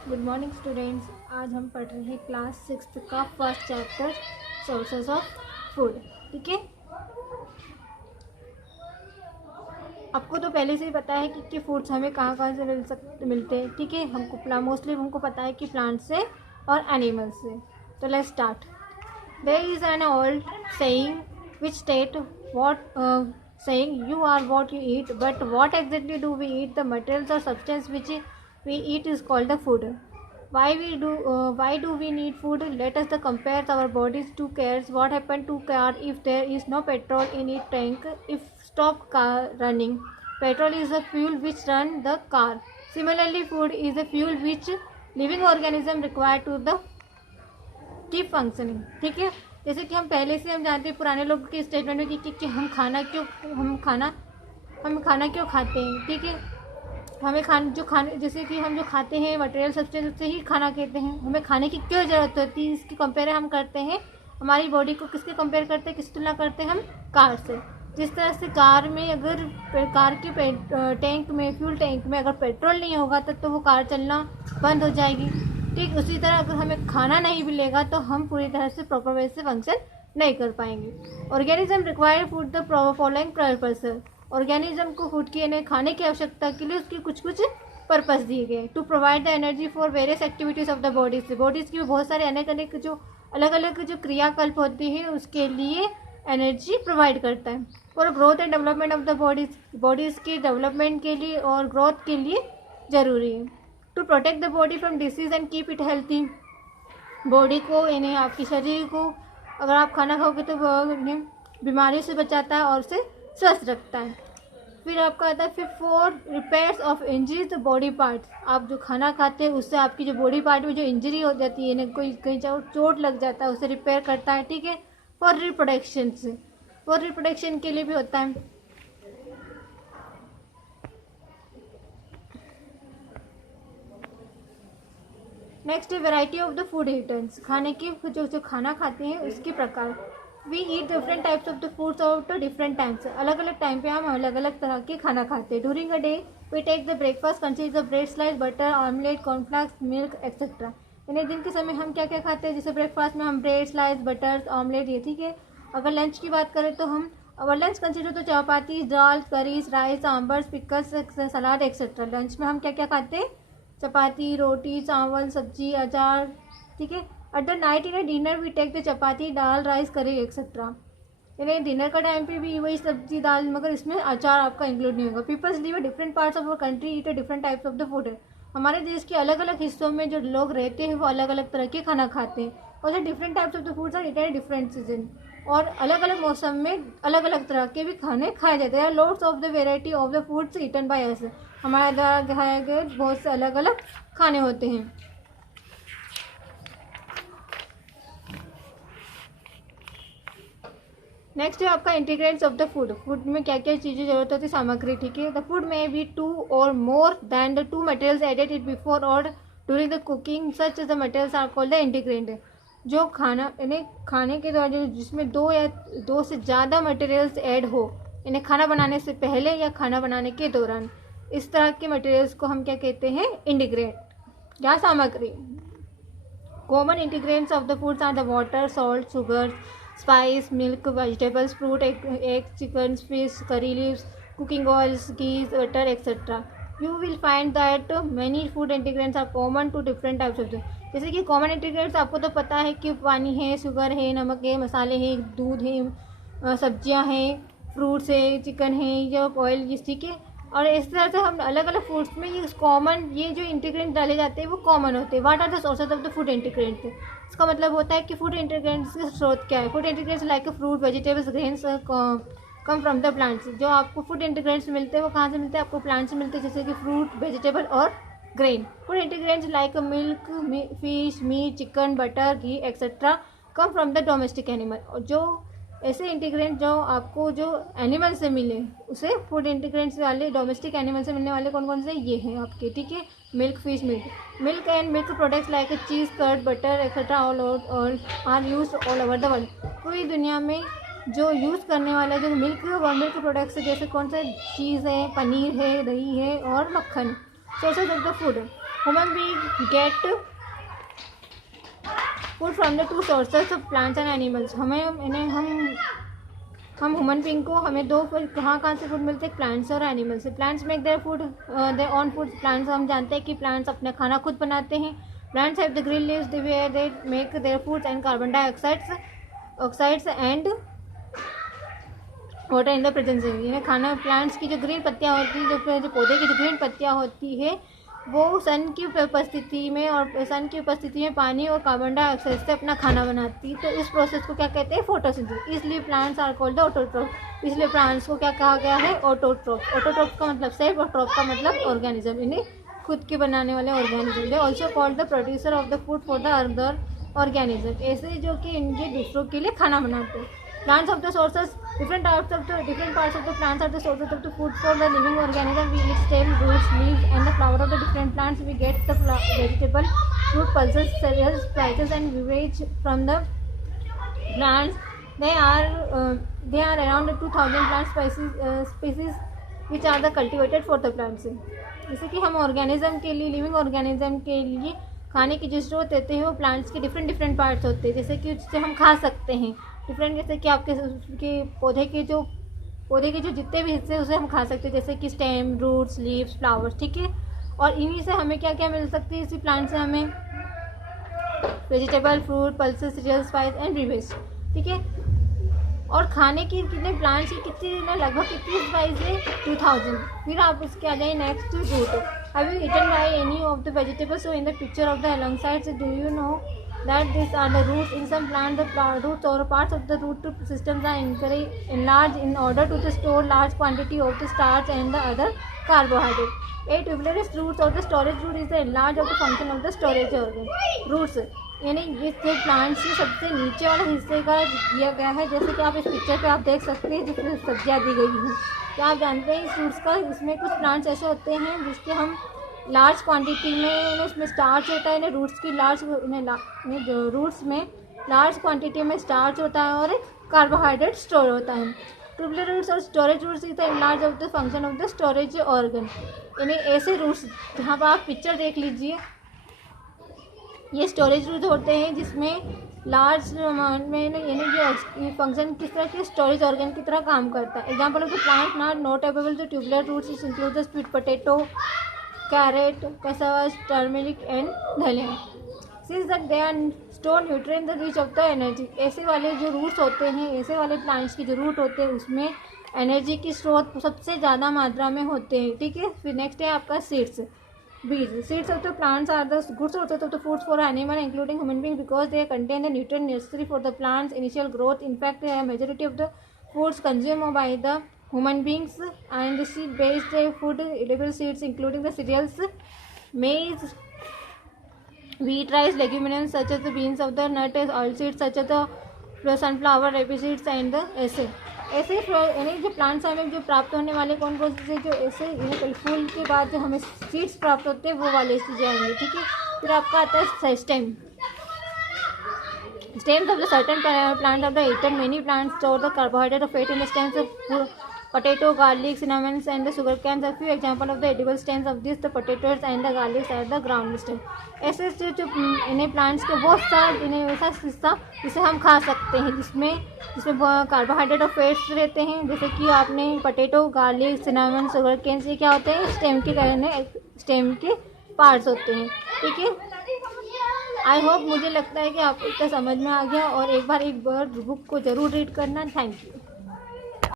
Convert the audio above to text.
Good morning students. आज हम पढ़ रहे हैं क्लास 6 का first chapter sources of food. ठीक है, आपको तो पहले से ही पता है कि फूड्स हमें कहाँ कहाँ से मिलते हैं। ठीक है, मोस्टली हमको पता है कि प्लांट से और एनिमल से। तो let's start. There is an old saying which state what saying you are what you eat, but what exactly do we eat? The materials or substance which we eat is called the food. Why do we need food? Let us compare our bodies to cars. What happened to car if there is no petrol in its tank? If stop car running, petrol is the fuel which run the car. Similarly, food is the fuel which living organism require to the keep functioning. ठीक है, जैसे कि हम पहले से हम जानते हैं पुराने लोग के स्टेटमेंट में कि हम खाना क्यों खाते हैं। ठीक है, हमें खाने जैसे कि हम जो खाते हैं मटेरियल सब्सटेंस से ही खाना कहते हैं। हमें खाने की क्यों ज़रूरत होती है, इसकी कंपेयर हम करते हैं हमारी बॉडी को किसके कंपेयर करते हैं, किसकी तुलना करते हैं हम कार से। जिस तरह से कार में अगर कार के टैंक में फ्यूल टैंक में अगर पेट्रोल नहीं होगा तो वो कार चलना बंद हो जाएगी। ठीक उसी तरह अगर हमें खाना नहीं मिलेगा तो हम पूरी तरह से प्रॉपर वे से फंक्शन नहीं कर पाएंगे। Organism require food the following purpose. Organism को फूड की खाने की आवश्यकता के लिए उसके कुछ पर्पस दिए गए। To provide the energy for various activities of the bodies की बहुत सारे अनेक अलग अलग जो क्रियाकल्प होती है उसके लिए एनर्जी प्रोवाइड करता है। For growth and development of the bodies के डेवलपमेंट के लिए और ग्रोथ के लिए ज़रूरी है। To protect the body from disease and keep it healthy. Body को यानी आपके शरीर को अगर आप खाना खाओगे तो बीमारी से बचाता है और उसे स्वस्थ रखता है। फिर आपका आता है for repairs of injuries the body parts. आप जो खाना खाते हैं उससे आपकी जो बॉडी पार्ट में जो इंजरी हो जाती है कोई कहीं चोट लग जाता है उसे रिपेयर करता है। ठीक है, फॉर रिप्रोडक्शन के लिए भी होता है। Next variety of the food eaters. खाने की जो खाना खाते हैं उसके प्रकार। We eat different types of the foods out different times. अलग अलग टाइम पे हम अलग अलग तरह के खाना खाते हैं। During a day we take the breakfast consist of bread slice, butter, omelette, cornflakes, milk etcetera. यानी दिन के समय हम क्या क्या खाते हैं, जैसे ब्रेकफास्ट में हम ब्रेड स्लाइस, बटर, ऑमलेट ये। ठीक है, अगर लंच की बात करें तो हम अवर लंच कंसिडर तो चपाती, दाल, करीज, राइस, सांबर, पिकल्स, सलाद एक्सेट्रा। लंच में हम क्या क्या खाते हैं, चपाती, रोटी, चावल, सब्जी, अचार। ठीक है, at the night in dinner we take the chapati, dal, rice, curry etcetera. यानी डिनर का टाइम पे भी वही सब्जी दाल, मगर इसमें अचार आपका इंक्लूड नहीं होगा। Peoples live different parts of our country eat different types of the food. हमारे देश के अलग अलग हिस्सों में जो लोग रहते हैं वो अलग अलग तरह के खाना खाते हैं और जो different types of the foods are eaten different season. और अलग अलग मौसम में अलग अलग तरह के भी खाने खाए जाते हैं। Loads of the variety of the foods eaten by us. हमारे द्वारा खाए गए बहुत से अलग अलग खाने होते हैं। नेक्स्ट है आपका इंटीग्रेंट्स ऑफ द फूड। फूड में क्या क्या चीज़ें जरूरत होती है, सामग्री। ठीक है, द फूड में बी 2 और more than the 2 materials added it before और during the cooking such the materials are called the ingredient. जो खाना यानी खाने के दौरान जिसमें 2 या 2 से ज़्यादा मटेरियल्स ऐड हो, यानी खाना बनाने से पहले या खाना बनाने के दौरान, इस तरह के मटेरियल्स को हम क्या कहते हैं, इंटीग्रेंट या सामग्री। Common ingredients of the foods are the water, salt, sugar, spice, milk, vegetables, fruit, egg, chicken, fish, curry leaves, cooking oils, ghees, butter etcetera. You will find that many food ingredients are common to different types of. जैसे कि common इंटीग्रेंट्स आपको तो पता है कि पानी है, sugar है, नमक है, मसाले हैं, दूध है, सब्जियां हैं, फ्रूट्स है, चिकन है, या ऑयल। ठीक है, और इस तरह से हम अलग अलग फूड्स में ये जो इंटीग्रेंट्स डाले जाते हैं वो कॉमन होते हैं। What are the sources of the food ingredients. इसका मतलब होता है कि फूड इंटीग्रेंट्स के स्रोत क्या है। Food ingredients like fruit, vegetables, grains come from the plants. जो आपको फूड इंटीग्रेंट्स मिलते हैं वो कहाँ से मिलते हैं, आपको प्लांट से मिलते हैं, जैसे कि फ्रूट, वेजिटेबल और grain. Food ingredients like milk, fish, meat, chicken, butter, ghee etcetera come from the domestic animal. और जो ऐसे इंटीग्रेंट जो आपको जो एनिमल से मिले उसे फूड इंटीग्रेंट्स वाले डोमेस्टिक एनिमल से मिलने वाले कौन कौन से ये हैं आपके। ठीक है, milk, fish, milk and milk products like cheese, curd, butter etcetera all are use all over the world. पूरी दुनिया में जो यूज़ करने वाला जो मिल्क और मिल्क प्रोडक्ट्स जैसे कौन सा चीज़ है, पनीर है, दही है और मक्खन। Sources of the food. Human being get food from the two sources of plants and animals. हम ह्यूमन बीइंग को हमें दो कहाँ से फूड मिलते हैं, प्लांट्स और एनिमल्स से। Plants make their food their own food. Plants हम जानते हैं कि प्लांट्स अपना खाना खुद बनाते हैं। Plants have the green leaves where they make their foods and carbon dioxides and water in the presence. यानी खाना प्लांट्स की जो ग्रीन पत्तियाँ होती हैं, जो पौधे की जो ग्रीन पत्तियाँ होती है वो सन की उपस्थिति में और सन की उपस्थिति में पानी और कार्बन डाइऑक्साइड से अपना खाना बनाती। तो इस प्रोसेस को क्या कहते हैं, फोटोसिंथेसिस। इसलिए plants are called the autotroph. इसलिए प्लांट्स को क्या कहा गया है, ऑटोट्रोफ। ऑटोट्रोफ का मतलब सेल्फ और ट्रोफ का मतलब ऑर्गेनिज्म, इन्हें खुद के बनाने वाले organism. They also called the producer of the food for the other organism. ऐसे जो कि इनके दूसरों के लिए खाना बनाते हैं। Plants of the sources, different parts of the plants are the sources of the food for the living organism. We eat stem, roots, leaves, and the flower of the different plants. We get the vegetable, fruit, pulses, cereals, spices, and beverage from the plants. They are around 2000 plant species which are the cultivated for the plants. जैसे कि हम organism के लिए, living organism के लिए खाने की जो स्रोत देते हैं वो प्लांट्स के डिफरेंट पार्ट्स होते हैं, जैसे कि उससे हम खा सकते हैं डिफरेंट। जैसे कि आपके पौधे के जो जितने भी हिस्से उसे हम खा सकते हैं, जैसे कि स्टेम, रूट्स, लीव्स, फ्लावर्स, ठीक है। और इन्हीं से हमें क्या क्या मिल सकती है, इसी प्लांट से हमें vegetable, fruit, pulses, serial, spice and ravage, ठीक है। और खाने की कितने प्लांट्स की कितनी, लगभग कितनी स्पाइस है, 2000। फिर आप उसके आ जाए next root. Have you eaten by any of the vegetables so in the picture of the along sides, do you know that these are the roots? In some plants, the roots or parts of the root systems are enlarged in order to store large quantity of the starch and the other carbohydrate. A tuberous roots or the storage root is the enlarge of the function of the storage organ. Roots यानी जिस plants के सबसे नीचे वाले हिस्से का दिया गया है, जैसे कि आप इस पिक्चर पे आप देख सकते हैं जिसमें सब्जियाँ दी गई हैं। क्या आप जानते हैं इस रूट्स का, इसमें कुछ प्लांट्स ऐसे होते हैं जिसके हम लार्ज क्वांटिटी में, इसमें स्टार्च होता है, रूट्स की रूट्स में लार्ज क्वांटिटी में स्टार्च होता है और कार्बोहाइड्रेट स्टोर होता है। ट्यूबुलर रूट्स और storage roots is the enlarge of the function of the storage organ. यानी ऐसे रूट्स, जहाँ पर आप पिक्चर देख लीजिए, ये स्टोरेज रूट्स होते हैं जिसमें लार्ज अमाउंट में, यानी ये फंक्शन किस तरह के स्टोरेज ऑर्गन की तरह काम करता है। Example of the plant not able to tubular roots is include the sweet potato, carrot, cassava, turmeric and धनिया। Since that they are store nutrient rich of the energy। ऐसे वाले जो रूट्स होते हैं, ऐसे वाले प्लांट्स के जो रूट होते हैं उसमें एनर्जी की स्रोत सबसे ज़्यादा मात्रा में होते हैं, ठीक है। फिर नेक्स्ट है आपका सीड्स, बीज। Seeds of the plants are the good sources of the foods for animal including human being because they contain the nutrient necessary for the plants initial growth. In fact majority of the foods consume by the human beings and the seed based food, edible seeds including the cereals, maize, wheat, rice, leguminous such as the beans of the nut, oil seeds such as the sunflower, rapeseed seeds and the ऐसे यानी जो plants हमें जो प्राप्त होने वाले कौन कौन से, जो ऐसे फूल के बाद जो हमें सीड्स प्राप्त होते हैं वो वाले चीज़ें आएंगे, ठीक है। फिर आपका आता है stem. Stems of the certain plants of the eaten. Many plants store the carbohydrate of fat in the stems of potato, garlic, cinnamon, and the sugar canes. A few examples of the edible stems of this, the potatoes and the garlics are the ground stem. ऐसे जो इन्हें plants के बहुत सा इन्हें ऐसा हिस्सा जिसे हम खा सकते हैं, जिसमें कार्बोहाइड्रेट और फैट्स रहते हैं, जैसे कि आपने potato, garlic, cinnamon, sugar canes, ये क्या होते हैं, स्टेम के पार्ट्स होते हैं, ठीक है। आई होप, मुझे लगता है कि आपको इसका समझ में आ गया, और एक बार बुक को ज़रूर रीड करना। Thank you.